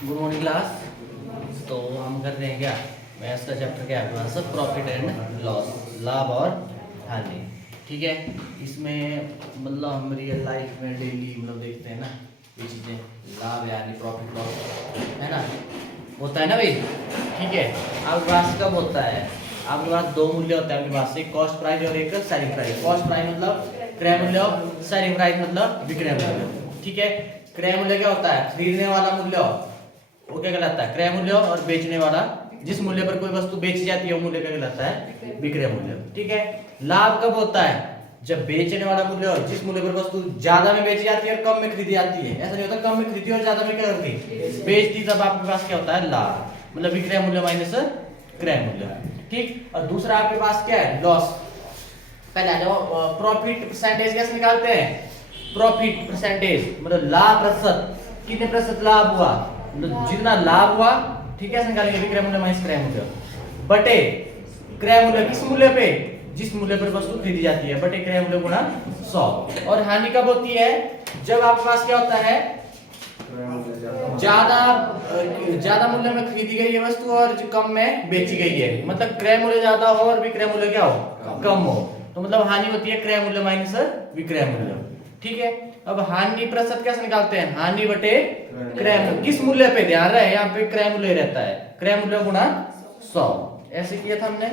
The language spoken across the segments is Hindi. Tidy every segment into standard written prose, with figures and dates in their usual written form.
Good morning class. तो हम कर रहे हैं क्या, मैथ्स का चैप्टर क्या है आपके पास, प्रॉफिट एंड लॉस, लाभ और हानि। ठीक है, इसमें मतलब हम रियल लाइफ में डेली मतलब देखते हैं ना ये चीज़ें, लाभ यानी प्रॉफिट लॉस है ना, होता है ना भाई। ठीक है, आपके पास कब होता है, आपके पास दो मूल्य होते हैं आपके पास, एक कॉस्ट प्राइस और एक सेलिंग प्राइस। कॉस्ट प्राइस मतलब क्रय मूल्य और सेलिंग प्राइस मतलब विक्रय मूल्य। ठीक है, क्रय मूल्य क्या होता है, खरीदने वाला मूल्य, वो क्या कहलाता है क्रय मूल्य, और बेचने वाला जिस मूल्य पर कोई वस्तु बेची जाती है वो मूल्य क्या कहलाता है, विक्रय मूल्य। ठीक है, लाभ कब होता है, जब बेचने वाला मूल्य और जिस मूल्य पर वस्तु ज्यादा में बेची जाती है और कम में खरीदी जाती है। ऐसा नहीं होता कम में खरीदी और ज्यादा में क्या करती बेचती, तब आपके पास क्या होता है लाभ, मतलब विक्रय मूल्य माइनस क्रय मूल्य। ठीक, और दूसरा आपके पास क्या है लॉस। पहले आ जाओ, प्रॉफिट परसेंटेज कैसे निकालते हैं, प्रॉफिट परसेंटेज मतलब लाभ प्रतिशत, कितने प्रतिशत लाभ हुआ, मतलब जितना लाभ हुआ। ठीक है, निकालेंगे विक्रय मूल्य माइनस क्रय मूल्य बटे क्रय मूल्य किस मूल्य पे, जिस मूल्य पर वस्तु खरीदी जाती है, बटे क्रय मूल्य गुणा 100। और हानि कब होती है, जब आपके पास क्या होता है, ज्यादा मूल्य में खरीदी गई है वस्तु और कम में बेची गई है, मतलब क्रय मूल्य ज्यादा हो और विक्रय मूल्य क्या हो, कम हो, तो मतलब हानि होती है क्रय मूल्य माइनस विक्रय मूल्य। ठीक है, अब हानि प्रतिशत कैसे निकालते हैं, हानि बटे क्रय मूल्य, किस मूल्य पे, ध्यान रहे यहाँ पे क्रय मूल्य रहता है, क्रय मूल्य गुणा 100, ऐसे किया था हमने।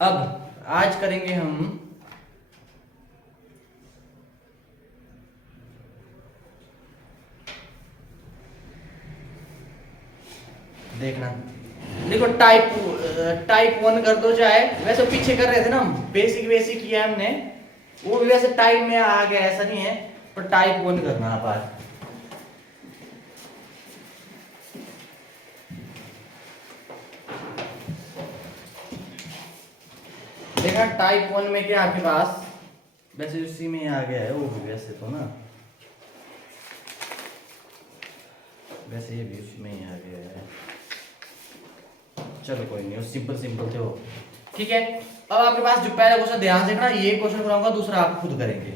अब आज करेंगे हम देखना, देखो टाइप 1 कर दो, चाहे वैसे पीछे कर रहे थे ना हम, बेसिक किया हमने, वो भी वैसे टाइप में आ गया, ऐसा नहीं है, पर टाइप 1 करना आप आज। देखा टाइप 1 में क्या आपके पास, वैसे उसी में आ गया है वो भी, वैसे तो ना, वैसे ये भी उसी में ही आ गया है, चलो कोई नहीं, सिंपल थे वो। ठीक है, अब आपके पास जो पहला क्वेश्चन ध्यान से देखना, ये क्वेश्चन कराऊंगा, दूसरा आप खुद करेंगे,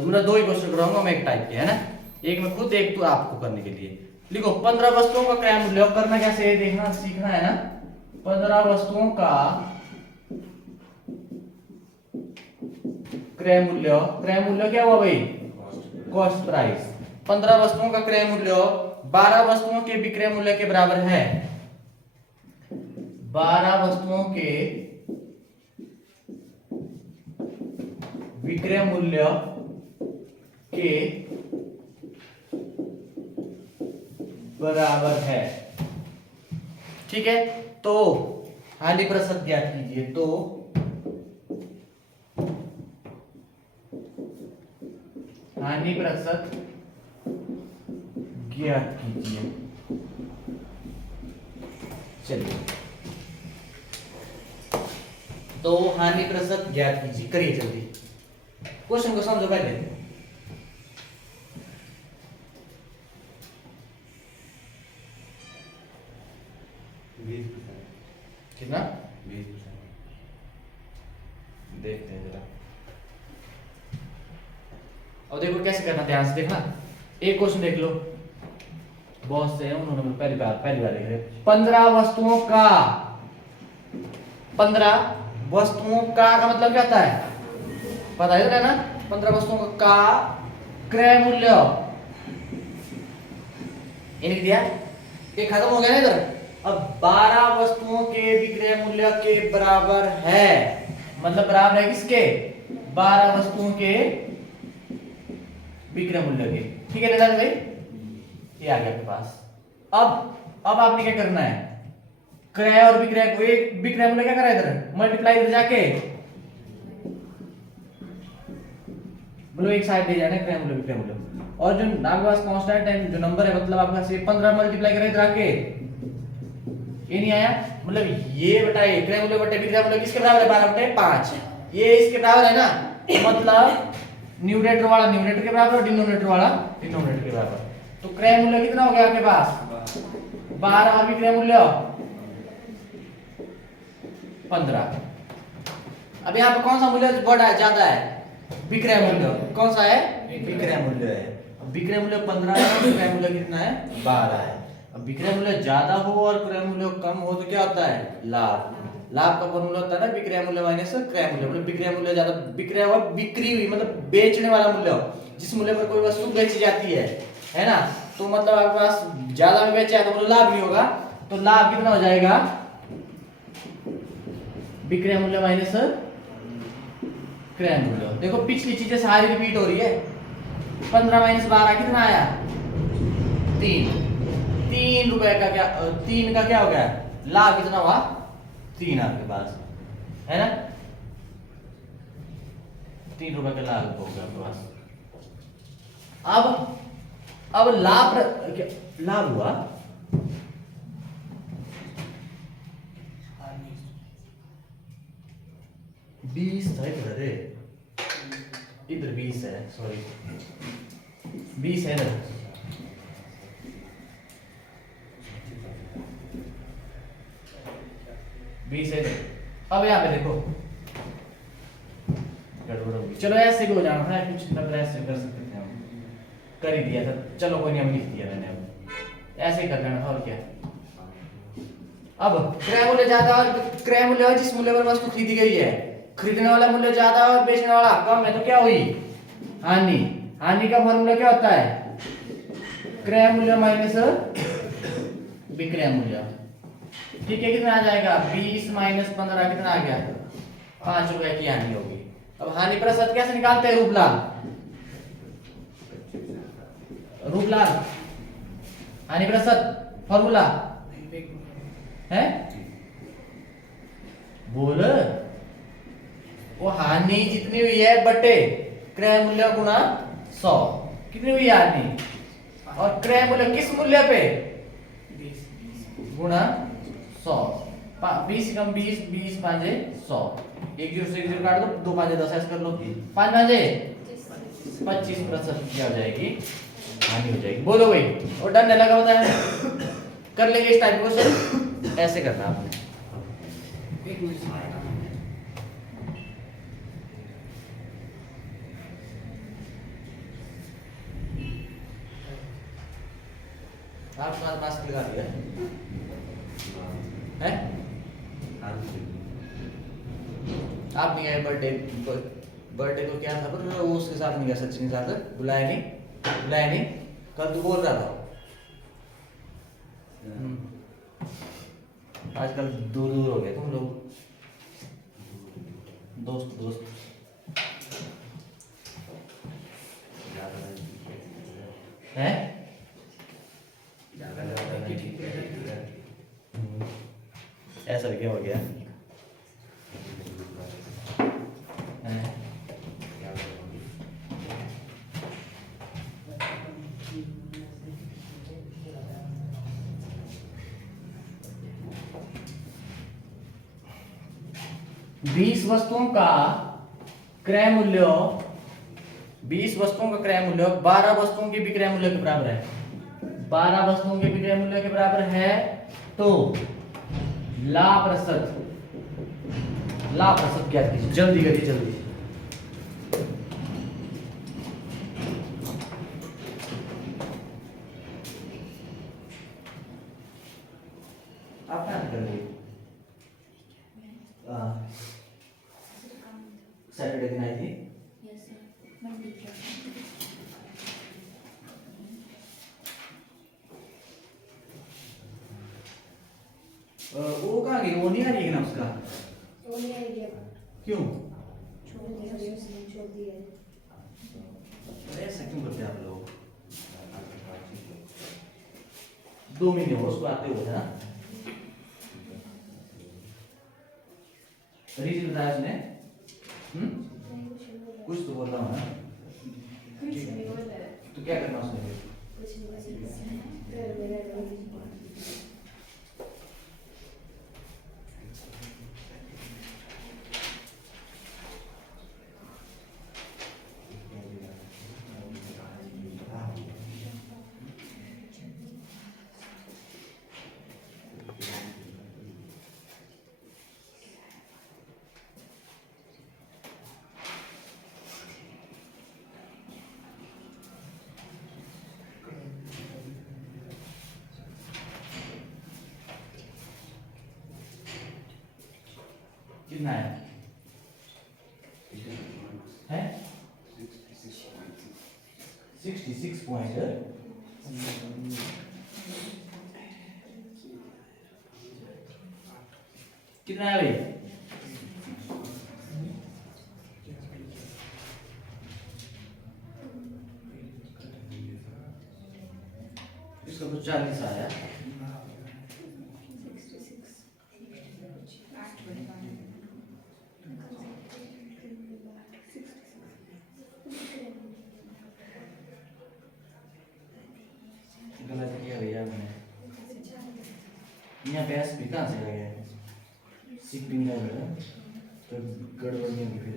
मतलब दो ही क्वेश्चन कराऊंगा मैं एक टाइप के, है ना, एक मैं खुद एक तो आपको करने के लिए। लिखो 15 वस्तुओं का क्रय मूल्य, करना कैसे है देखना सीखना है ना, 15 वस्तुओं का क्रय मूल्य, क्रय मूल्य क्या हुआ भाई, कॉस्ट प्राइस, 15 वस्तुओं का क्रय मूल्य 12 वस्तुओं के विक्रय मूल्य के बराबर है, 12 वस्तुओं के विक्रय मूल्य के बराबर है। ठीक है, तो हानि प्रतिशत ज्ञात कीजिए, तो हानि प्रतिशत ज्ञात कीजिए। चलिए, तो हानि प्रतिशत ज्ञात कीजिए, करिए जल्दी, क्वेश्चन को समझो पहले। कितना, 20%, देखते हैं जरा। और देखो कैसे करना, ध्यान से देखना, एक क्वेश्चन देख लो, बहुत से हैं, उन्होंने पहली बार देख रहे। 15 वस्तुओं का, 15 वस्तुओं का मतलब क्या होता है, पता है ना, 15 वस्तुओं का क्रय मूल्य, ये लिख दिया, ये खत्म हो गया ना इधर। अब 12 वस्तुओं के विक्रय मूल्य के बराबर है, मतलब बराबर है किसके, 12 वस्तुओं के विक्रय मूल्य के। ठीक है दादा भाई, ये आ गया आपके पास। अब आपने क्या करना है, क्रय और विक्रय को, एक विक्रय मूल्य क्या करा इधर, मल्टीप्लाई इधर जाके, बोलो एक साइड ले जाना क्रय मूल्य विक्रय मूल्य, और जो आपके पास कांस्टेंट है, जो नंबर है, मतलब आपके पास ये 15 मल्टीप्लाई करें इधर आके, ये नहीं आया, मतलब ये बटा ये क्रय मूल्य बटे विक्रय मूल्य किसके बराबर है, 12/5, ये इसके बराबर है ना, मतलब न्यूमरेटर वाला न्यूमरेटर के बराबर और डिनोमिनेटर वाला डिनोमिनेटर के बराबर। तो क्रय मूल्य कितना हो गया आपके पास, 12 और विक्रय मूल्य 15। अब यहाँ पे कौन सा मूल्य बड़ा है, ज्यादा है, विक्रय मूल्य, कौन सा है, विक्रय मूल्य है। विक्रय मूल्य 15 है और क्रय मूल्य कितना है 12 है। अब विक्रय मूल्य ज्यादा हो और क्रय मूल्य कम हो तो क्या होता है लाभ। लाभ का फॉर्मूला होता है ना विक्रय मूल्य माइनस क्रय मूल्य। मतलब विक्रय मूल्य ज्यादा, विक्रय हुआ बिक्री हुई मतलब बेचने वाला मूल्य हो, जिस मूल्य पर कोई वस्तु बेची जाती है ना। तो मतलब आपके पास ज्यादा में बेचा है तो मतलब लाभ नहीं होगा, तो लाभ कितना हो जाएगा विक्रय मूल्य माइनस क्रय मूल्य। देखो पिछली चीजें सारी रिपीट हो रही है। 15 माइनस 12 कितना आया 3 रुपए का क्या 3 का क्या हो गया लाभ कितना हुआ 3 आपके पास है ना। 3 रुपए का लाभ हो गया आपके पास। अब लाभ क्या लाभ हुआ 20 था इधर, इधर 20 है, सॉरी 20 है इधर। अब यहाँ पे देखो गड़बड़ होगी। चलो ऐसे भी हो जाना था कुछ, मतलब ऐसे कर सकते थे हम, कर ही दिया था। चलो कोई नहीं, हम लिख दिया मैंने, अब ऐसे ही कर लेना था और क्या। अब क्रय मूल्य ज्यादा और क्रय मूल्य जिस मूल्य पर वस्तु खरीदी गई है, खरीदने वाला मूल्य ज्यादा और बेचने वाला कम है तो क्या हुई हानि। हानि का फॉर्मूला क्या होता है क्रय मूल्य माइनस विक्रय मूल्य। ठीक है, कितना आ जाएगा 20 माइनस 15 कितना आ गया 5 रुपए की हानि होगी। अब हानि प्रतिशत कैसे निकालते हैं रूपलाल, रूपलाल हानि प्रतिशत फॉर्मूला है बोल। वो हानि जितनी हुई है बटे क्रय मूल्य गुणा 100 कितनी हुई हानि, और क्रय मूल्य किस मूल्य पे गुणा 100। 20 कम 20 20 पांचे 100, एक जीरो से एक जीरो काट दो, 2 पांचे 10 ऐसे कर लो, 5 पांचे 25% क्या हो जाएगी हानि हो जाएगी। बोलो भाई, और डर नहीं लगा होता है कर लेंगे इस टाइप क्वेश्चन। ऐसे करना आपने आप मास्क लगा दिया है आप नहीं आए बर्थडे को क्या था पर वो उसके साथ नहीं गया, सचिन के साथ बुलाया नहीं कल तू बोल रहा था। आजकल दूर दूर हो गए तुम लोग, दोस्त है ऐसा क्या हो गया 20 वस्तुओं का क्रय मूल्य 20 वस्तुओं का क्रय मूल्य 12 वस्तुओं के विक्रय मूल्य के बराबर है। 12 वस्तुओं के विक्रय मूल्य के बराबर है तो लाभ प्रतिशत ज्ञात कीजिए। जल्दी करिए जल्दी। आप क्या कर रही सैटरडे दिन आई थी। वो कहाँ गई, वो नहीं आ रही है ना उसका, वो नहीं आई है। क्यों छोड़ दिया ऐसा क्यों करते हैं आप लोग। 2 महीने हो उसको आते हुए ना, रीजन बताया उसने कुछ तो बोल रहा हूँ ना, तो क्या करना उसने कितना है 66 पॉइंट कितना है भाई? इसका तो 40 आया। गलत किया भैया मैंने, यहाँ पे एस भी कहाँ से आ गया है? शिपिंग का है तो गड़बड़ नहीं होगी फिर।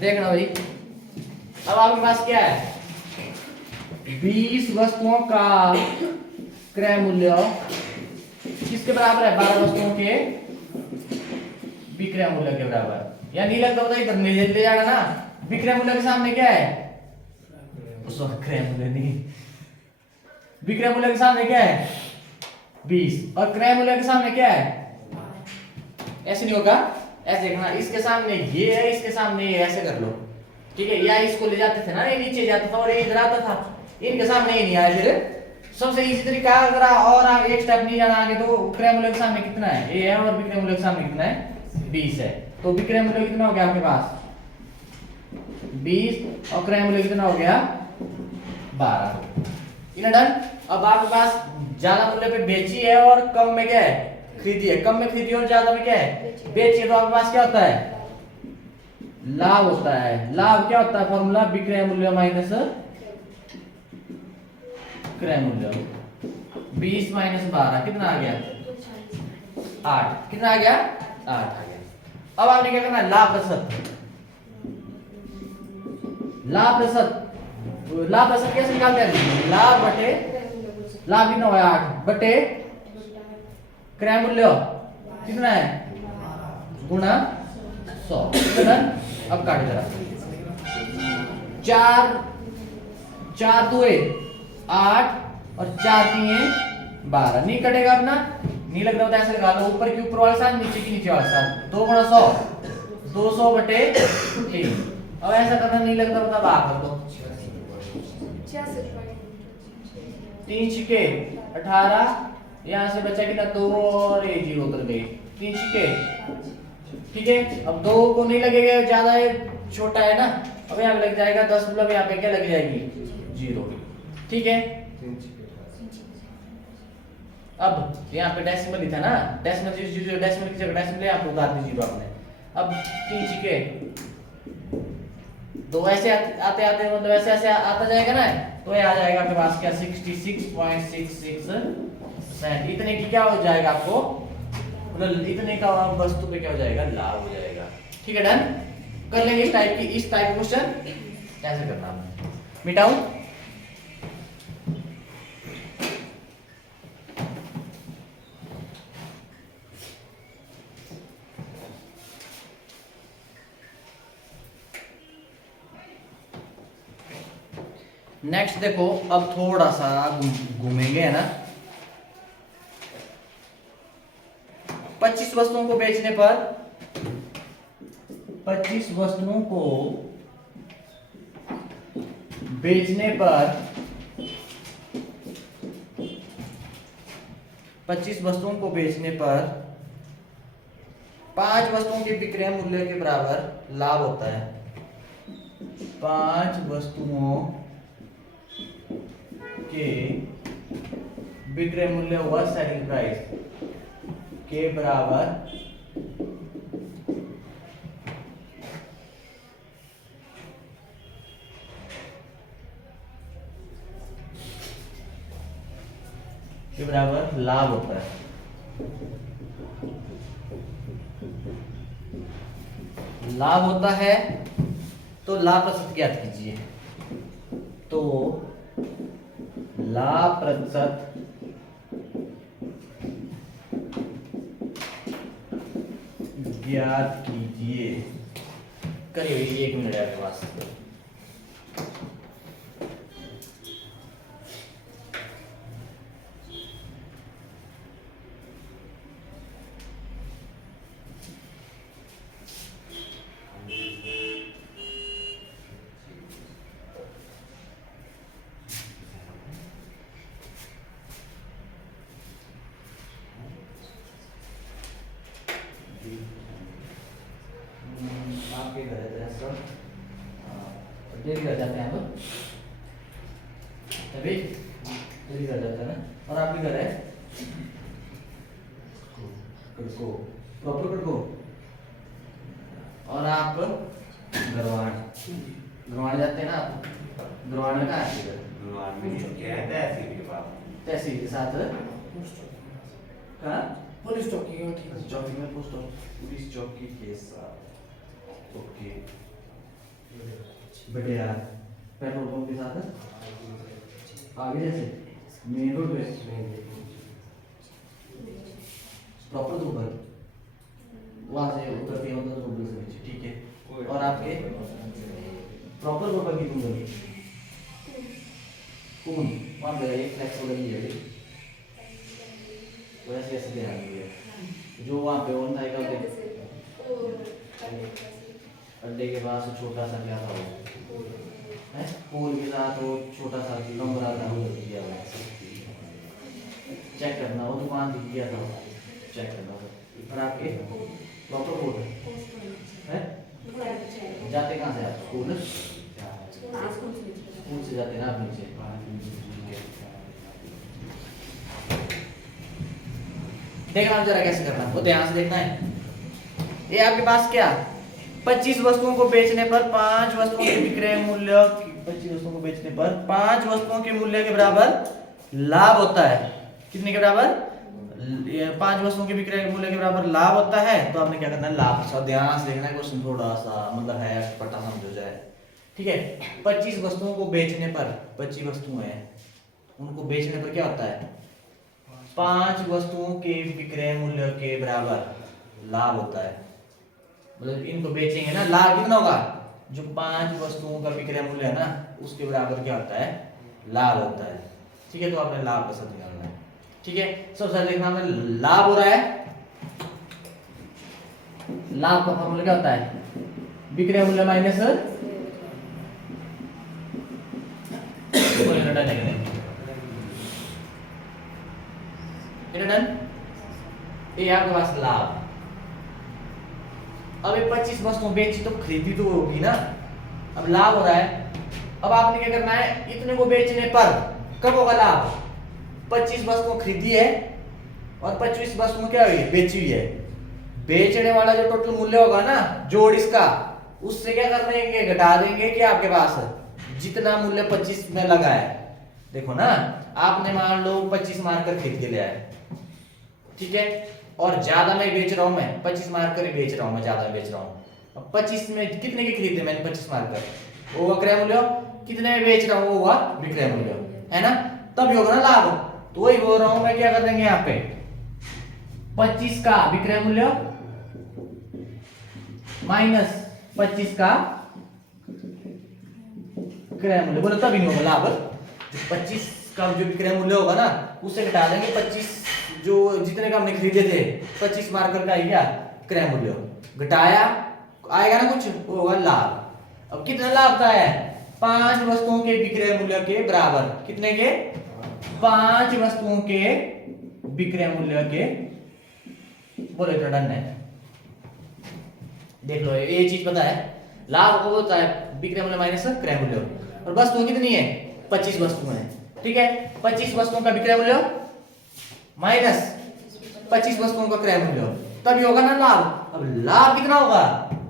देखना भाई, अब आपके पास क्या है? 20 वस्तुओं का क्रय मूल्य किसके बराबर है? 12 वस्तुओं के विक्रय मूल्य के बराबर। या नहीं लगता होता इधर ले जाना ना, विक्रय मूल्य के सामने क्या है? क्रय मूल्य नहीं, विक्रय मूल्य के सामने क्या है? 20 और क्रय मूल्य के सामने क्या है? ऐसे नहीं होगा, ऐसे देखना, इसके सामने ये है, इसके सामने ये, ऐसे कर लो, ठीक है। या इसको ले जाते थे ना, ये नीचे जाता था और ये इधर आता था, इनके सामने ये नहीं आया। फिर सबसे इजी तरीका, अगर और आगे एक स्टेप नहीं जाना आगे, तो क्रय मूल्य के सामने कितना है? ये है, और विक्रय मूल्य के सामने कितना है? 20 है। तो विक्रय मूल्य कितना हो गया आपके पास? 20 और क्रय मूल्य कितना हो गया? 12। इतना डन। अब आपके पास ज्यादा मूल्य पे बेची है और कम में क्या है? खरीदी है। कम में खरीदी और ज्यादा में क्या है? बेची है। तो आपके पास क्या होता है? लाभ होता है। लाभ क्या होता है? फॉर्मूला विक्रय मूल्य माइनस क्रय मूल्य। 20 माइनस 12 कितना आ गया? 8। कितना आ गया? 8 आ गया। अब आपने क्या करना है? लाभ प्रतिशत। लाभ प्रतिशत कैसे निकालते हैं? लाभ बटे, लाभ कितना हुआ? 8 बटे क्रय मूल्य कितना है? गुणा 100। अब काट जरा, 4 2 8 और 4 3 12। नहीं कटेगा अपना, नहीं लगता होता, ऐसे लगा लो, ऊपर की ऊपर वाले साथ, नीचे की नीचे वाले साथ। 2 गुणा 100 200 बटे 3। अब ऐसा करना नहीं लगता होता, भाग कर दो। 3 छिके 18, यहाँ से बचा कितना? 2 और ये 0 उतर गई। 3 छिके, ठीक है। अब 2 को नहीं लगेगा, ज्यादा छोटा है ना, अब यहाँ पे लग जाएगा 10, मतलब यहाँ पे क्या लग जाएगी? 0, ठीक है। अब यहाँ पे डेसिमल ही था ना, डेसिमल की जगह डेसिमल यहाँ पे उतार दी 0 आपने। अब 3 छिके 2, ऐसे आते आते मतलब ऐसे ऐसे आता जाएगा ना, तो ये आ जाएगा आपके पास क्या? 66.66%। इतने की क्या हो जाएगा आपको? मतलब इतने का वस्तु पे क्या हो जाएगा? लाभ हो जाएगा। ठीक है, डन। कर लेंगे इस टाइप क्वेश्चन कैसे करना है। मिटाऊं? नेक्स्ट देखो, अब थोड़ा सा घूमेंगे, है ना। 25 वस्तुओं को बेचने पर 25 वस्तुओं को बेचने पर 25 वस्तुओं को बेचने पर 5 वस्तुओं के विक्रय मूल्य के बराबर लाभ होता है। 5 वस्तुओं के विक्रय मूल्य हुआ सेलिंग प्राइस के बराबर लाभ होता है। लाभ होता है तो लाभ प्रतिशत ज्ञात कीजिए। तो लाभ प्रतिशत ज्ञात कीजिए। करिए, 1 मिनट है आपके पास। देरी कर जाते हैं अब, तभी देरी कर जाता है ना। और आप भी कर रहे हैं कड़को, प्रॉपर कड़को। और आप गरवाण, गरवाण जाते हैं ना आप, गरवाण में कहाँ है? गरवाण में क्या है? तहसील के पास। तहसील के साथ कहाँ? पुलिस चौकी चौकी में पोस्ट ऑफिस। पुलिस चौकी के साथ। ओके। बढ़िया। पेट्रोल पंप के साथ आगे जैसे मेन रोड पे प्रॉपर ऊपर वहां से उतरती है मतलब रोड से नीचे, ठीक है। और आपके प्रॉपर रोड की दूर लगी कौन वहां पे एक फ्लैक्स लगी है वैसे ऐसे ध्यान दीजिए जो वहां पे ऑन साइकिल के अड्डे के पास छोटा सा क्या था वो है पोल के साथ वो छोटा सा कमरा था वो दिया हुआ है, चेक करना वो दुकान दिख गया था, चेक करना फिर आपके प्रॉपर रोड है। जाते कहाँ से आप? स्कूल स्कूल से जाते हैं ना आप नीचे। देखना जरा कैसे करना है वो ध्यान से देखना है। ये आपके पास क्या 25 वस्तुओं को बेचने पर 5 वस्तुओं के विक्रय मूल्य 25 वस्तुओं को बेचने पर 5 वस्तुओं के मूल्य के बराबर लाभ होता है। कितने के बराबर? 5 वस्तुओं के विक्रय मूल्य के बराबर लाभ होता है। तो आपने क्या करना है लाभ से ध्यान से देखना है, क्वेश्चन थोड़ा सा मतलब है पता समझ जाए, ठीक है। 25 वस्तुओं को बेचने पर 25 वस्तुएं हैं उनको बेचने पर क्या होता है 5 वस्तुओं के विक्रय मूल्य के बराबर लाभ होता है। मतलब इनको बेचेंगे ना लाभ कितना होगा? जो 5 वस्तुओं का विक्रय मूल्य है ना उसके बराबर क्या होता है लाभ होता है, ठीक है। तो आपने लाभ का शब्द निकालना है, ठीक है। सबसे देखना हमें लाभ हो रहा है, लाभ का फॉर्मूला क्या होता है विक्रय मूल्य माइनस ये आपके पास लाभ। अब ये 25 वस्तुएं बेची तो खरीदी तो होगी ना, अब लाभ हो रहा है। अब आपने क्या करना है इतने को बेचने पर कब होगा लाभ? 25 वस्तुएं खरीदी है और 25 वस्तुएं क्या हुई बेची हुई है। बेचने वाला जो टोटल मूल्य होगा ना जोड़ इसका उससे क्या कर देंगे घटा देंगे कि आपके पास जितना मूल्य 25 में लगा है। देखो ना आपने मान लो 25 मार्कर खरीद के ले आए, ठीक है। और ज्यादा मैं बेच रहा हूं, मैं 25 मार्कर ही बेच रहा हूं, मैं ज्यादा बेच रहा हूं। अब 25 में कितने के खरीदे मैंने 25 मार्कर, वो हुआ क्रय मूल्य। कितने में बेच रहा हूं वो हुआ विक्रय मूल्य, है ना। तब होगा ना लाभ। तो वही बोल रहा हूं मैं, क्या कर देंगे यहाँ पे 25 का विक्रय मूल्य माइनस 25 का क्रय मूल्य, बोलो तभी नहीं होगा लाभ। 25 का जो विक्रय मूल्य होगा ना उससे घटा देंगे 25 जो जितने का हमने खरीदे थे 25 मार्कर का ही क्या क्रय मूल्य घटाया आएगा ना कुछ, वो होगा लाभ। अब कितना लाभ का है 5 वस्तुओं के विक्रय मूल्य के बराबर। कितने के? 5 वस्तुओं के विक्रय मूल्य के, बोले तो डन है। देख लो ये चीज पता है लाभ को होता है विक्रय मूल्य माइनस क्रय मूल्य। और वस्तुएं कितनी है 25 वस्तुएं हैं, ठीक है। 25 वस्तुओं का विक्रय मूल्य माइनस 25 वस्तुओं का क्रय मूल्य, तभी होगा ना लाभ। अब लाभ कितना होगा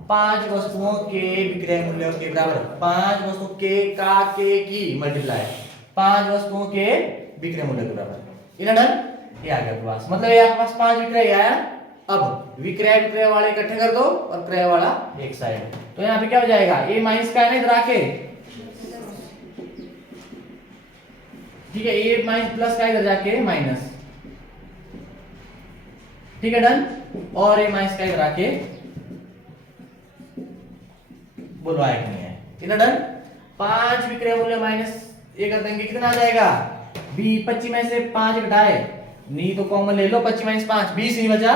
5 वस्तुओं के विक्रय मूल्य के बराबर 5 वस्तुओं के का के की मल्टीप्लाई 5 वस्तुओं के विक्रय मूल्य के बराबर। इतना डन। ये आ गया आपके पास, मतलब ये आपके पास 5 विक्रय आया। अब विक्रय वाले इकट्ठे कर दो और क्रय वाला एक साइड। तो यहाँ पे क्या हो जाएगा ये माइनस का है ना इधर आके, ठीक है। ये माइनस प्लस का इधर जाके माइनस, ठीक है डन। और ये माइनस का इधर आके बोलो आया कि नहीं है, इतना डन। 5 विक्रय मूल्य माइनस ये कर देंगे कितना आ जाएगा 25 में से 5 घटाए नहीं तो कॉमन ले लो 25 माइनस 5 20 नहीं बचा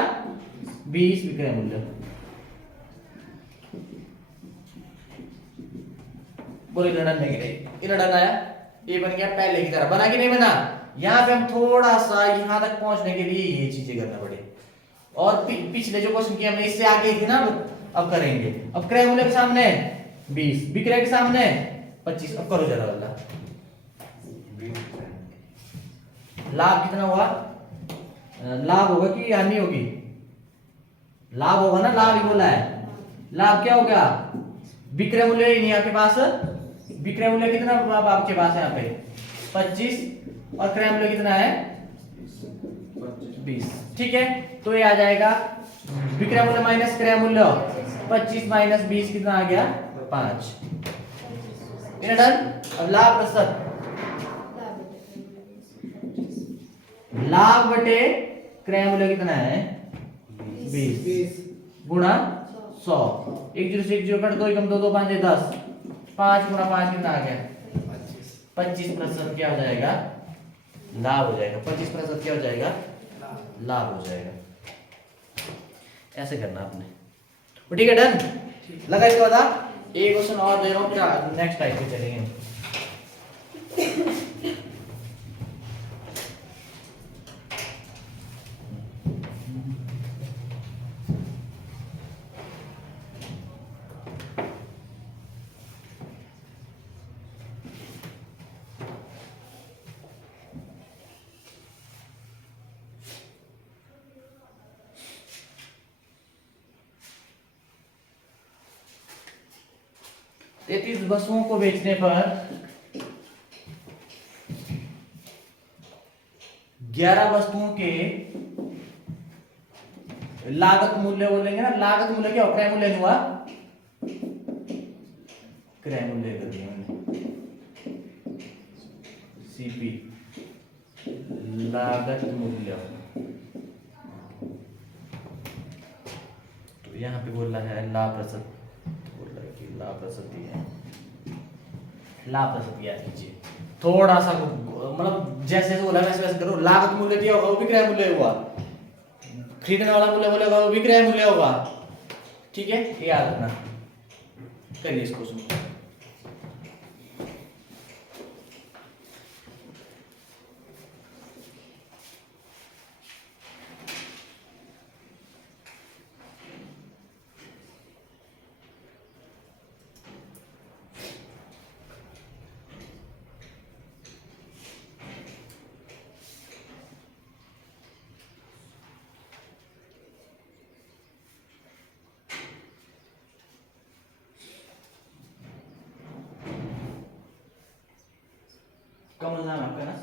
20 विक्रय मूल्य। बोलो इतना डन नहीं, इतना डन आया। ये बन गया पहले की तरह, बना कि नहीं बना। यहाँ पे हम थोड़ा सा यहाँ तक पहुंचने के लिए ये चीजें करना पड़े। और पिछले जो क्वेश्चन किए हमने इससे आगे थी ना अब करेंगे। अब क्रय मूल्य के सामने 20 विक्रय के सामने 25। अब करो जरा वाला 20%। लाभ कितना हुआ? लाभ होगा कि हानि होगी? लाभ होगा ना, लाभ ही बोला है। लाभ क्या हो गया? विक्रय मूल्य ही नहीं आपके पास। विक्रय मूल्य कितना अब आपके पास है यहाँ पे? 25 और क्रय मूल्य कितना है? 20। ठीक है, तो ये आ जाएगा विक्रय मूल्य माइनस क्रय मूल्य, 25 माइनस 20 कितना आ गया? 5। डन। अब लाभ प्रतिशत, लाभ बटे क्रय मूल्य कितना है? 20 गुणा 100। 1 0 से 1 0 कट, 2 कम 2 2 5 10, 5 गुणा 5 कितना आ गया? 25% क्या हो जाएगा? लाभ हो जाएगा। 25% क्या हो जाएगा? लाभ हो जाएगा। ऐसे करना आपने। ठीक है, डन। लगा इसका पता? एक क्वेश्चन और दे रहा हूँ, फिर नेक्स्ट टाइप पे चलेंगे। 33 वस्तुओं को बेचने पर 11 वस्तुओं के लागत मूल्य बोलेंगे ना। लागत मूल्य क्या हो? क्रय मूल्य नहीं हुआ, क्रय मूल्य कर दिया मैंने। सीपी लागत मूल्य, तो यहाँ पे बोल रहा है लाभ प्रतिशत, बोल रहा है कि लाभ प्रतिशत दिया है। लाभ प्रतिशत याद कीजिए थोड़ा सा, मतलब जैसे जैसे बोला वैसे वैसे करो। लागत मूल्य दिया होगा वो विक्रय मूल्य हुआ, खरीदने वाला मूल्य बोलेगा वो विक्रय मूल्य होगा। ठीक है, ये याद रखना। करिए इसको सुनो। कमल नाम आपका ना?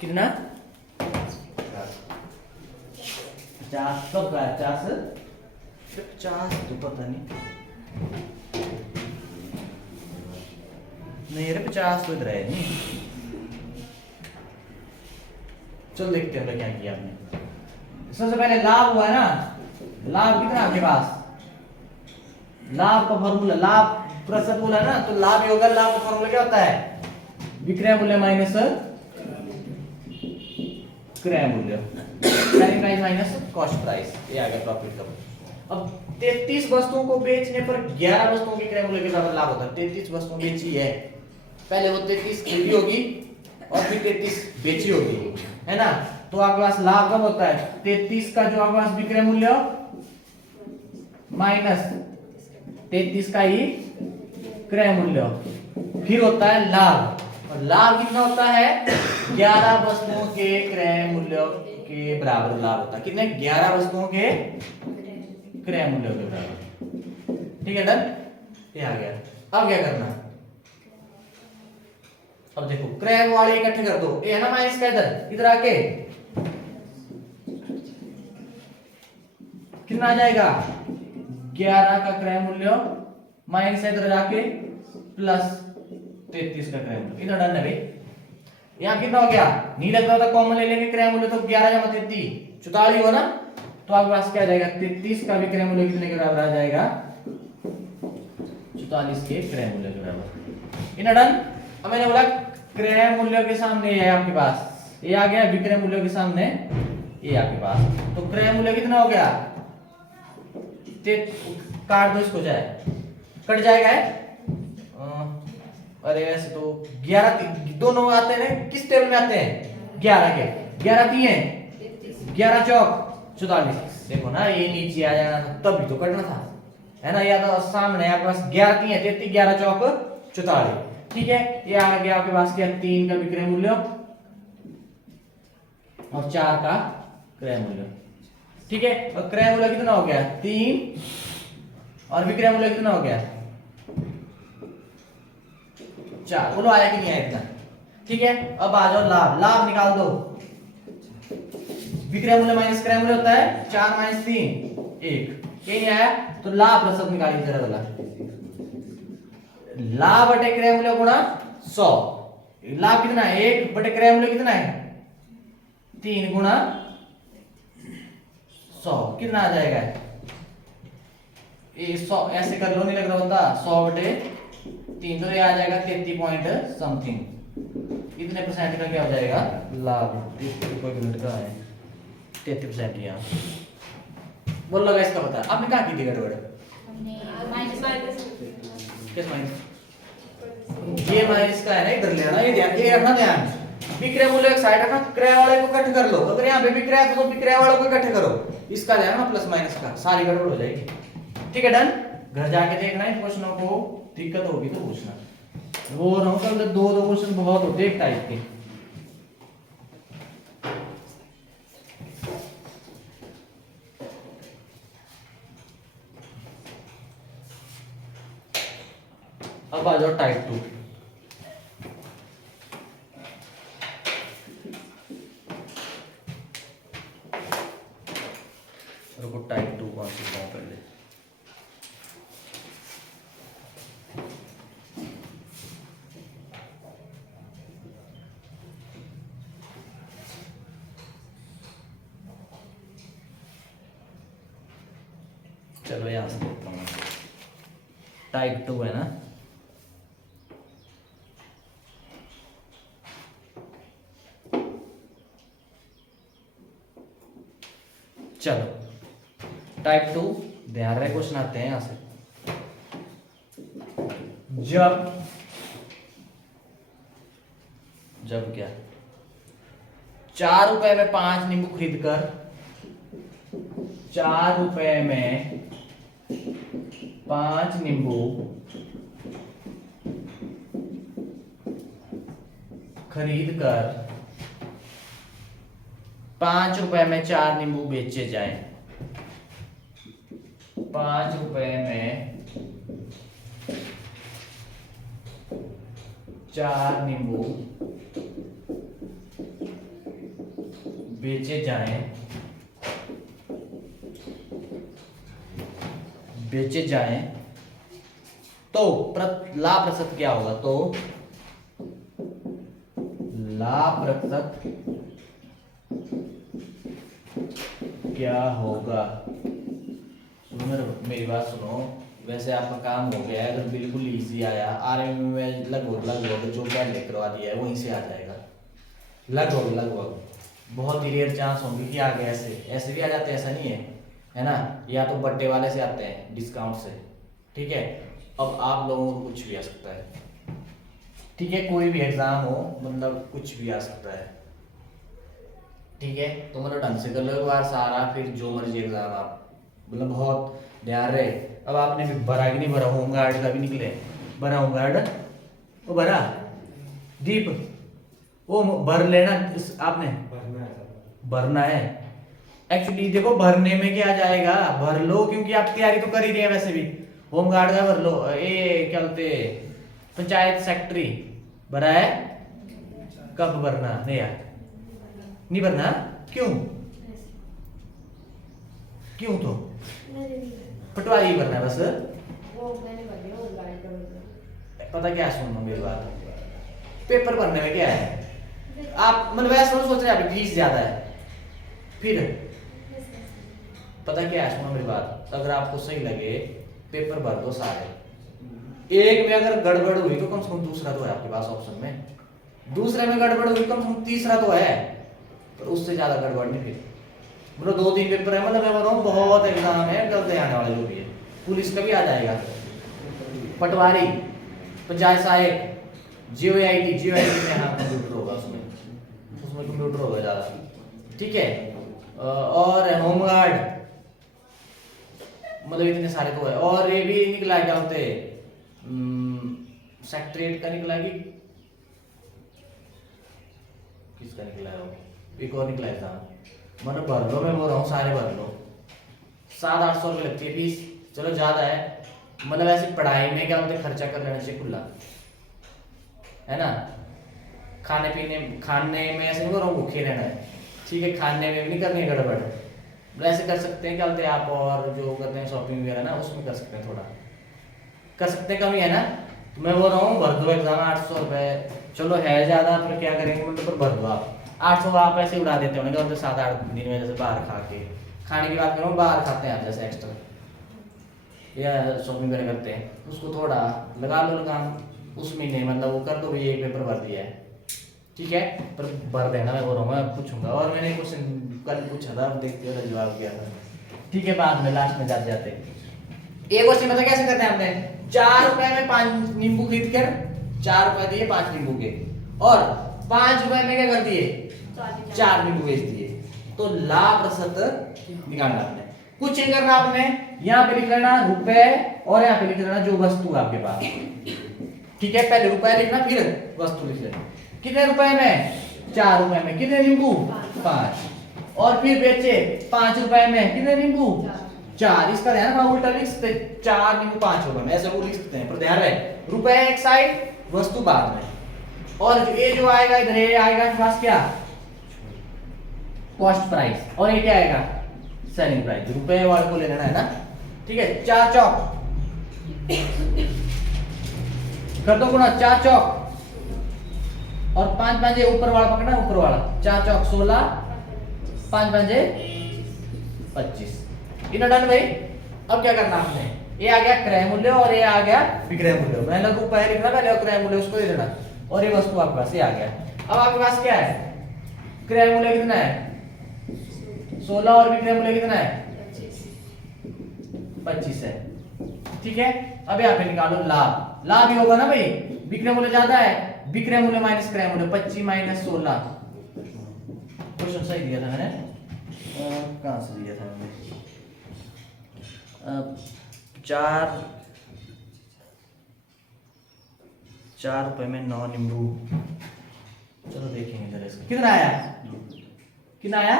कितना? 50 कब का? 50 तो पता नहीं, नहीं अरे 50 तो इधर है नहीं। चलो देखते हैं क्या किया आपने। सबसे पहले लाभ हुआ है ना। लाभ कितना आपके पास? लाभ का फॉर्मूला, लाभ प्रतिशत बोला ना, तो लाभ ही होगा। लाभ का फॉर्मूला क्या होता है? विक्रय मूल्य माइनस क्रय मूल्य, selling price minus cost price. ये आ गया प्रॉफिट का। अब 33 वस्तुओं को बेचने पर 11 वस्तुओं के क्रय मूल्य के बराबर लाभ होता है। 33 वस्तुएं बेची है, पहले वो 33 खरीदी होगी और फिर 33 बेची होगी, है ना। तो आपके पास लाभ कब होता है? 33 का जो आपके पास विक्रय मूल्य माइनस 33 का ही क्रय मूल्य, फिर होता है लाभ, और लाभ कितना होता है 11 वस्तुओं के क्रय मूल्यों के बराबर लाभ होता है। कितने 11 वस्तुओं के क्रय मूल्यों के बराबर। ठीक है डन, ये आ गया। अब क्या करना, अब देखो क्रय वाले इकट्ठे कर दो, ये है ना माइनस का इधर, इधर आके कितना आ जाएगा 11 का क्रय मूल्य माइनस इधर जाके प्लस 33 का क्रय मूल्य, इधर डन है भाई। यहाँ कितना हो गया, नहीं लग रहा था कॉमन ले लेंगे क्रय मूल्य, तो 11 जमा 33 44 हो ना, तो आपके पास क्या आ जाएगा 33 का भी क्रय मूल्य कितने के बराबर आ जाएगा 44 के क्रय मूल्य के बराबर। In done. अब मैंने बोला क्रय मूल्य के सामने ये है आपके पास, ये आ गया विक्रय मूल्य के सामने ये आपके पास, तो क्रय मूल्य कितना हो गया काट दो इसको, जाए कट जाएगा है? अरे वैसे तो 11 दोनों आते हैं किस टेबल में आते हैं 11 के, 11 दिए 11 चौक 44। देखो ना ये नीचे आ जाना था तभी तो कटना था, है ना, या तो सामने आपके पास 11 दिए 33 11 चौक 44। ठीक है, ये आ गया आपके पास क्या 3 का विक्रय मूल्य और 4 का क्रय मूल्य। ठीक है, और क्रय मूल्य कितना हो गया 3 और विक्रय मूल्य कितना हो गया 4। बोलो आया कि नहीं आया इतना। ठीक है, अब आ जाओ लाभ, लाभ निकाल दो। विक्रय मूल्य माइनस क्रय मूल्य होता है 4 माइनस 3 1, ये नहीं आया तो लाभ प्रतिशत निकालिए जरा वाला, लाभ बटे क्रय मूल्य गुणा 100। लाभ कितना है 1 बटे क्रय मूल्य कितना है 3 गुणा 100, कितना आ जाएगा ये 100, ऐसे कर लो नहीं लग रहा होता 100 बटे 3, तो ये आ जाएगा 33 पॉइंट समथिंग, इतने परसेंट का क्या हो जाएगा लाभ। कोई मिनट का है 33% यहाँ बोल लगा इसका पता आपने कहा की थी गड़बड़ किस माइनस, ये माइनस का है ना इधर लेना, ये ध्यान ये रखना ध्यान। विक्रय मूल्य एक साइड रखना, क्रय वाले को इकट्ठे कर लो, अगर यहाँ पे विक्रय है तो विक्रय वालों को इकट्ठे करो, इसका ध्यान ना प्लस माइनस का, सारी गड़बड़ हो जाएगी। ठीक है डन, घर जाके देखना इन क्वेश्चनों को, दिक्कत होगी तो पूछना। वो रहा हूँ दो क्वेश्चन बहुत होते एक टाइप के। अब आ जाओ टाइप 2। रुको टाइप 2 कौन सी फॉर्म कर ले, चलो यहां से देखता हूँ। टाइप 2 है ना, चलो टाइप 2 ध्यान रहे क्वेश्चन आते हैं यहां से। जब क्या 4 रुपए में 5 नींबू खरीद कर 4 रुपए में 5 नींबू खरीद कर 5 रुपए में 4 नींबू बेचे जाएं, 5 रुपए में 4 नींबू बेचे जाएं, तो लाभ प्रतिशत क्या होगा, तो लाभ प्रतिशत क्या होगा। सुनो मेरी बात सुनो, वैसे आपका काम हो गया है, अगर बिल्कुल इजी आया आरएम में लगभग जो मैं लेकर करवा दिया है वहीं से आ जाएगा, लगभग बहुत ही रेयर चांस होंगे कि आ गया, ऐसे भी आ जाते हैं, ऐसा नहीं है ना, या तो बट्टे वाले से आते हैं डिस्काउंट से। ठीक है, अब आप लोगों को कुछ भी आ सकता है, ठीक है, कोई भी एग्जाम हो मतलब कुछ भी आ सकता है। ठीक है, तो मतलब ढंग से कर लो एक बार सारा, फिर जो मर्जी एग्जाम आप मतलब बहुत ध्यान रहे। अब आपने भी भरा कि नहीं भरा, होमगार्ड का भी निकले, भरा होमगार्ड वो भरा डीप, वो भर लेना आपने, भरना है। एक्चुअली देखो भरने में क्या जाएगा, भर लो, क्योंकि आप तैयारी तो कर ही रहे हैं वैसे भी। होमगार्ड का भर लो, ये क्या बोलते, पंचायत सेक्रेटरी भरा है, कब भरना, नहीं यार नहीं भरना, क्यों क्यों, तो पटवारी भरना है बस। पता क्या, सुनो मेरी बात, पेपर भरने में क्या है, आप मतलब वैसे सोच रहे हैं अभी फीस ज्यादा है, फिर पता क्या है, सुनो मेरी बात, अगर आपको सही लगे पेपर भर दो सारे, एक में अगर गड़बड़ हुई तो कम से कम दूसरा तो है आपके पास ऑप्शन में, दूसरे में गड़बड़ हुई कम से कम तीसरा तो है, पर उससे ज्यादा गड़बड़ नहीं। फिर मतलब 2-3 पेपर है, मतलब मैं बोल रहा हूँ बहुत एग्जाम है, गलत आने वाले जो भी है, पुलिस का भी आ जाएगा, पटवारी, पंचायत सहायक, जीओआईटी में हाँ कंप्यूटर होगा, उसमें कंप्यूटर होगा ज्यादा, ठीक है। और होमगार्ड, मतलब इतने सारे तो है। और ये भी निकला क्या होते, सेक्रेटरीट का निकला कि किसका निकला है, वो एक और निकला है था, मतलब भर लो, मैं बोल रहा हूँ सारे भर लो, 700-800 रुपये लगती है फीस, चलो ज्यादा है, मतलब ऐसे पढ़ाई में क्या बोलते खर्चा कर लेना चाहिए खुला, है ना। खाने पीने, खाने में ऐसे नहीं बोल रहा हूँ भूखे रहना है, ठीक है, खाने में भी नहीं करनी है गड़बड़, ऐसे कर सकते हैं क्या बोलते हैं आप, और जो करते हैं शॉपिंग वगैरह ना, उसमें कर सकते हैं, थोड़ा कर सकते हैं, कमी है ना। तो मैं बोल रहा हूँ भर दो एग्जाम, 800 रुपये, चलो है ज्यादा, फिर क्या करेंगे, मतलब पर भर दो आप 800, आप ऐसे उड़ा देते होंगे, क्या 7-8 दिन में, जैसे बाहर खा के, खाने की बात करूँ, बाहर खाते हैं आप जैसे एक्स्ट्रा या शॉपिंग वगैरह करते हैं, उसको थोड़ा लगा लो लगाम उस महीने, मतलब वो कर दो भाई, एक पेपर भर दिया है, ठीक है, पर भर देना, मैं बोल रहा हूँ, मैं पूछूंगा। और मैंने क्वेश्चन कल पूछा था, देखते हो जवाब क्या था, ठीक है, बाद में लास्ट में जाते जाते एक क्वेश्चन पता कैसे करना है हमने, 4 रुपए में 5 नींबू खरीद कर, 4 रुपए दिए 5 नींबू के, और 5 रुपए में क्या कर दिए, 4 नींबू बेच दिए, तो लाभ प्रतिशत निकालना आपने। कुछ नहीं करना आपने, यहाँ पे लिख लेना रुपए, और यहाँ पे लिख लेना जो वस्तु आपके पास, ठीक है, पहले रुपए लिखना, फिर वस्तु लिख लेना, कितने रुपए में, 4 रुपए में, कितने नींबू, 5, और फिर बेचे 5 रुपए में, कितने नींबू, 4, इसका ध्यान रखना, उल्टा लिख सकते, 4 नींबू 5 रुपए में, ऐसे वो लिख सकते हैं, पर ध्यान रहे रुपए एक साइड, वस्तु बाद में, और ये जो आएगा इधर, ये आएगा पास क्या, कॉस्ट प्राइस, और ये क्या आएगा, सेलिंग प्राइस, रुपए वाले को ले लेना है ना, ठीक है। 4 चौक कर दो गुणा, 4 चौक, और 5 पंजे ऊपर वाला पकड़ना, ऊपर वाला, 4 चौक 16, 5 पंजे 25, इतना डन भाई। अब क्या करना आपने, ये आ गया क्रय मूल्य और ये आ गया विक्रय मूल्य, मैंने रुपए लिखना पहले और क्रय मूल्य उसको दे देना, और ये वस्तु आपके पास ये आ गया। अब आपके पास क्या है, क्रय मूल्य कितना है 16 और विक्रय मूल्य कितना है 25 है, ठीक है। अब यहाँ पे निकालो लाभ, लाभ ही होगा ना भाई, विक्रय मूल्य ज्यादा है, विक्रय मूल्य माइनस क्रय मूल्य, 25 माइनस 16, क्वेश्चन सही दिया था मैंने, कहाँ से दिया था मैंने, 4 रुपए में 9 नींबू, चलो देखेंगे जरा इसका कितना आया, कितना आया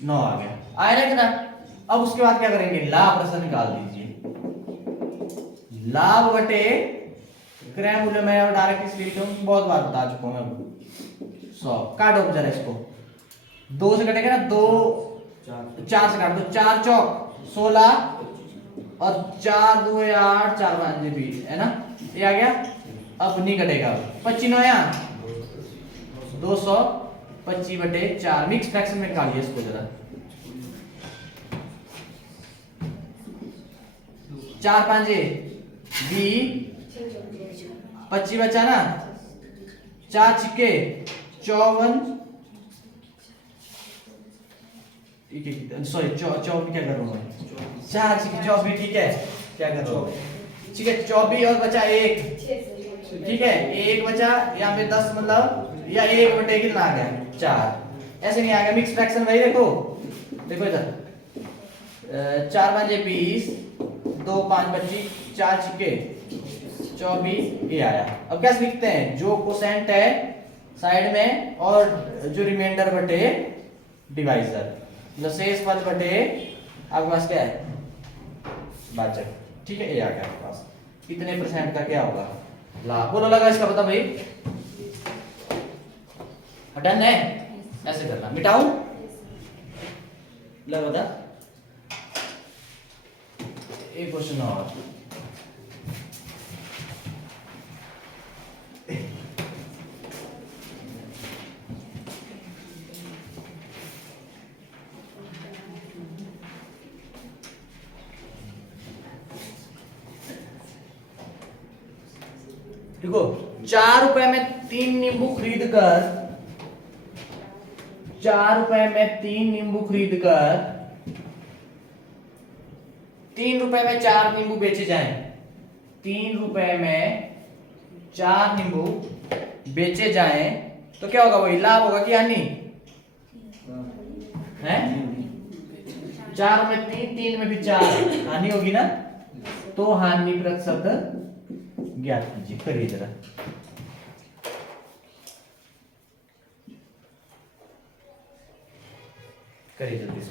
9 आ गया, आया ना कितना। अब उसके बाद क्या करेंगे, लाभ प्रतिशत निकाल दीजिए, लाभ बटे क्रय मूल्य, मैं डायरेक्ट इसलिए लिखा हूं, बहुत बार बता चुका हूं मैं, 100 काटो जरा इसको, 2 से कटेगा ना, 2 4 से काट दो, 4 चौक 16, और 4 2 8, 4 5 20 है ना, ये आ गया। अब नहीं कटेगा, 25 9 225 बटे 4, मिक्स फ्रैक्शन में निकालिए इसको जरा, 4 5 20, 25 बचा ना, 4 छिक्के 54, सॉरी 24 क्या कर रहा हूँ मैं, 4 छिक्के 24, ठीक है, क्या कर रहा हूँ, ठीक है 24, और बचा 1, ठीक है 1 बचा, यहाँ पे 10 मतलब, या 1 बटे कितना आ गया 4, ऐसे नहीं आ गया, मिक्स फ्रैक्शन वही, देखो देखो इधर, 4 5 20, 2 5 25, 4 छिक्के 24 ये आया। अब कैसे लिखते हैं, जो कोसेंट है साइड में और जो रिमाइंडर बटे डिवाइजर, जो शेष पद बटे आपके पास क्या है भाजक। ठीक है, ये आ गया आपके पास। कितने परसेंट का क्या होगा लाभ, बोलो लगा इसका पता भाई। डन है, ऐसे करना। मिटाऊं लगा बता। एक क्वेश्चन और, देखो 4 रुपए में 3 नींबू खरीद कर, 4 रुपए में 3 नींबू खरीद कर 3 रुपए में 4 नींबू बेचे जाएं। 3 रुपए में 4 नींबू बेचे जाएं तो क्या होगा, वही लाभ होगा कि हानि है? 4 में 3, 3 में भी 4, हानि होगी ना। तो हानि प्रतिशत ज्ञात कीजिए। करिए जरा, करिए जल्दी से।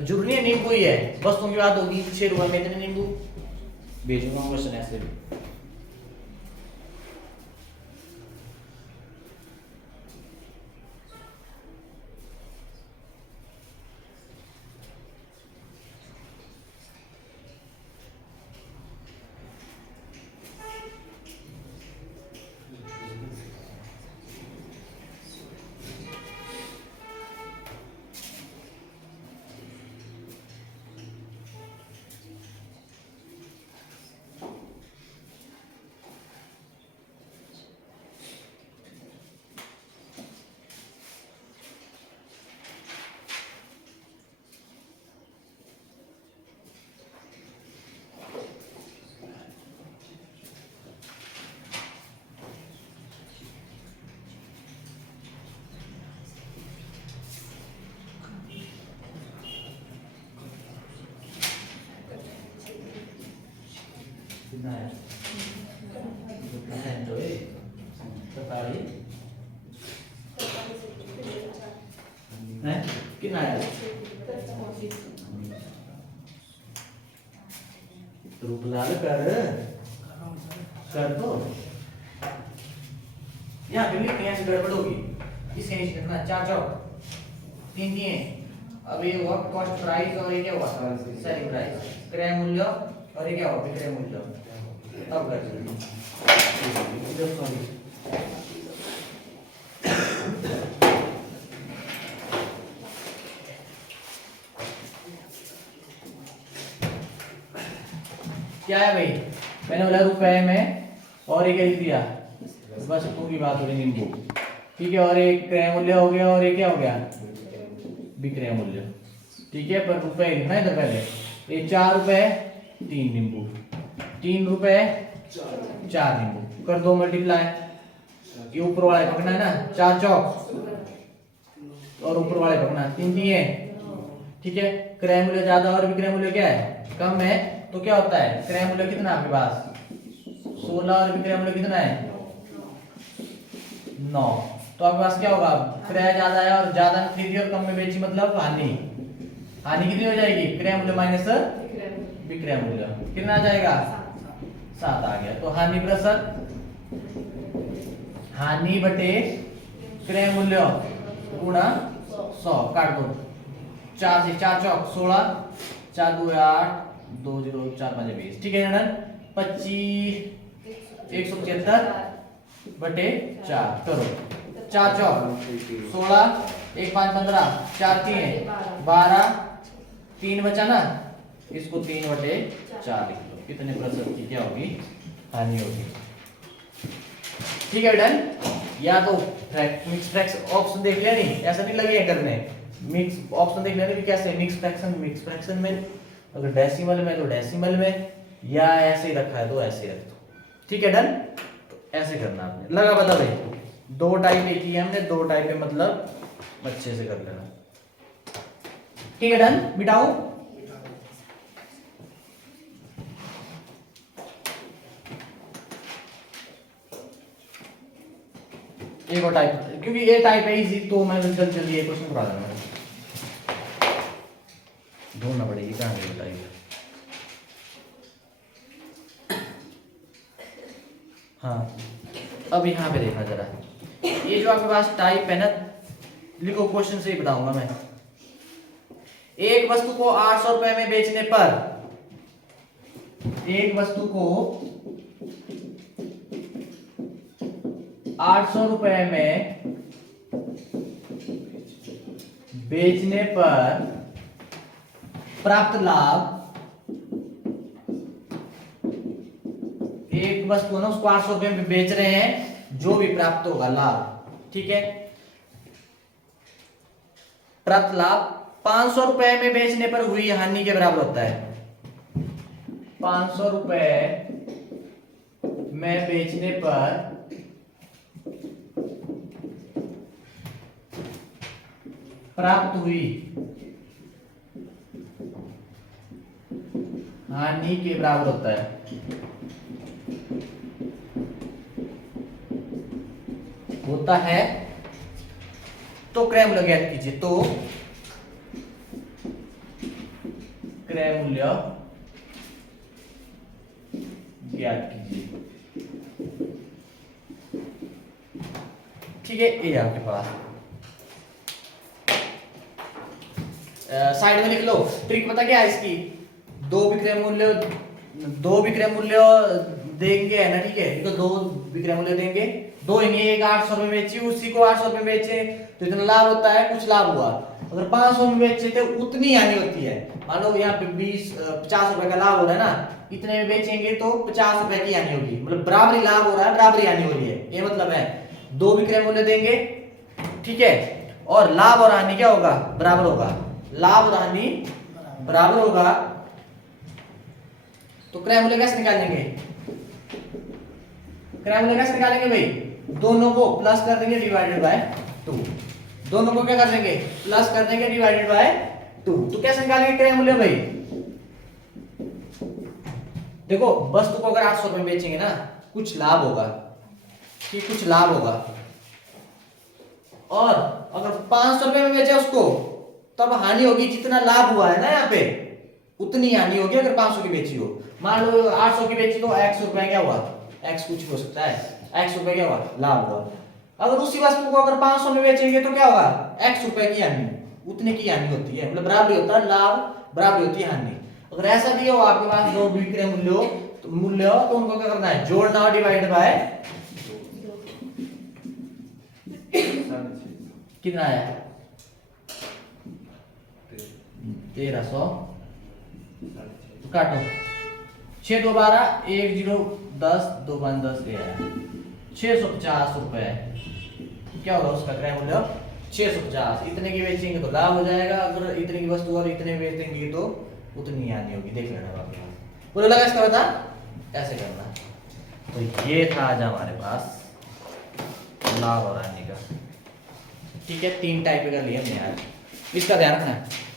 जुड़नी नींबू ही है, वस्तुओं की बात होगी। 6 रुपए में इतने नींबू बेचूंगा, क्वेश्चन ऐसे भी। कितना है? कितना है? रूप लाल कर दो। यहाँ पे भी कहीं से गड़बड़ होगी। इसके नीचे कितना, 4 चौक 3 दिए। अब ये हुआ कॉस्ट प्राइस और ये क्या हुआ सेलिंग प्राइस, क्रय मूल्य और ये क्या हुआ विक्रय मूल्य। अब कर क्या है भाई, मैंने बोला रुपए में और एक लिख दिया, बस की बात हो रही नींबू। ठीक है, और एक क्रय मूल्य हो गया और एक क्या हो गया विक्रय मूल्य। ठीक है, पर रुपए लिखना है तो पहले ये 4 रुपए 3 नींबू, 3 रुपए 4 नींबू कर दो मल्टीप्लाई। ये ऊपर वाले पकड़ना है ना, 4 चौक और ऊपर वाले पकड़ना 3 दिए। ठीक है, क्रय मूल्य ज्यादा और विक्रय मूल्य क्या है कम है, तो क्या होता है क्रय मूल्य कितना आपके पास 16 और विक्रय मूल्य कितना है 9। तो आपके पास क्या होगा, क्रय ज्यादा है और ज्यादा में खरीदी और कम में बेची, मतलब हानि। हानि कितनी हो जाएगी, क्रय मूल्य माइनस विक्रय मूल्य, कितना आ जाएगा 7 आ गया। तो हानि प्रतिशत, हानि बटे क्रय मूल्य गुणा 100, काट दो 4 से 4 चौक 16, 4 2 8, 2 0 4 5 20। ठीक है ना, 25 175 बटे 4 करो, 4 चौक 16, 1 5 15, 4 3 12, 3 बचा ना, इसको 3 बटे 4 लिख लो। कितने प्रतिशत की क्या होगी हानि होगी। ठीक है डन। या तो मिक्स फ्रैक्शन ऑप्शन देख लिया, नहीं ऐसा नहीं लगे करने, मिक्स ऑप्शन देख लेना कि कैसे मिक्स फ्रैक्शन में, अगर डेसिमल में तो डेसिमल में, या ऐसे ही रखा है तो ऐसे रख दो। ठीक है डन, तो ऐसे करना आपने। लगा बता भाई, 2 टाइप एक ही हमने, 2 टाइप है मतलब अच्छे से कर लेना। ठीक है डन, मिटाओ एक और टाइप, क्योंकि ये टाइप है इजी, तो मैं जल्दी जल्दी ये क्वेश्चन करा दूंगा। ढूंढना पड़ेगी कहाँ गई बताइए। हाँ, अब यहाँ पे देखना जरा, ये जो आपके पास टाइप है ना, लिखो क्वेश्चन से ही बताऊंगा मैं। एक वस्तु को 800 रुपए में बेचने पर, एक वस्तु को 800 रुपए में बेचने पर प्राप्त लाभ, एक वस्तु ना उसको 800 रुपए में बेच रहे हैं, जो भी प्राप्त होगा लाभ, ठीक है, प्राप्त लाभ 500 रुपए में बेचने पर हुई हानि के बराबर होता है। 500 रुपए में बेचने पर प्राप्त हुई हानि के बराबर होता है। होता है तो क्रय मूल्य ज्ञात कीजिए। तो क्रय मूल्य ज्ञात कीजिए, ठीक है। ये आपके पास साइड में लिख लो। ट्रिक पता क्या है इसकी, दो विक्रय मूल्य देंगे है ना, ठीक है, तो दो विक्रय मूल्य देंगे, दो ही नहीं, एक 800 रुपए बेची, उसी को 800 रुपए बेचे तो इतना लाभ होता है, कुछ लाभ हुआ। अगर 500 में बेचे तो उतनी हानि होती है। मान लो यहाँ पे 50 रुपए का लाभ हो रहा है ना, इतने में बेचेंगे तो 50 रुपए की हानि होगी, मतलब बराबरी लाभ हो रहा है, बराबरी हानि हो रही है, ये मतलब है। दो विक्रय मूल्य देंगे, ठीक है, और लाभ और हानि क्या होगा, बराबर होगा, लाभ और हानि बराबर होगा, तो क्रय मूल्य कैसे निकालेंगे, क्रय मूल्य कैसे निकालेंगे भाई, दोनों को प्लस कर देंगे डिवाइडेड बाय 2, दोनों को क्या कर देंगे, प्लस कर देंगे डिवाइडेड बाय 2। तो कैसे निकालेंगे क्रय मूल्य भाई, देखो वस्तु को अगर 800 रुपए में बेचेंगे ना, कुछ लाभ होगा, ठीक, कुछ लाभ होगा, और अगर 500 रुपए में बेचे उसको, तब हानि होगी, जितना लाभ हुआ है ना यहाँ पे उतनी हानि होगी अगर 500 की बेची हो। मान लो 800 की बेची तो x रुपए क्या हुआ, x कुछ हो सकता है, x रुपए क्या हुआ, लाभ हुआ। अगर उसी वस्तु को अगर 500 में बेचेंगे तो क्या होगा, x रुपए की हानि, उतने की हानि होती है, मतलब बराबरी होता है लाभ, बराबरी होती है हानि। अगर ऐसा दिया हो आपके पास दो विक्रय मूल्य तो उनको क्या करना है, जोड़ना और डिवाइड बाय, कितना है 1300, काटो 6 2 12 1 0 10 2 5 10 ये है 650 रुपए, क्या होगा उसका क्रय मूल्य 650। इतने की बेचेंगे तो लाभ हो जाएगा, अगर इतने की वस्तु और इतने बेचेंगे तो उतनी हानि होगी, देख लेना आपके पास। बोलो लगा इसका बता, ऐसे करना। तो ये था आज हमारे पास लाभ और हानि का, ठीक है, 3 टाइप कर लिए हमने आज, इसका ध्यान रखना है।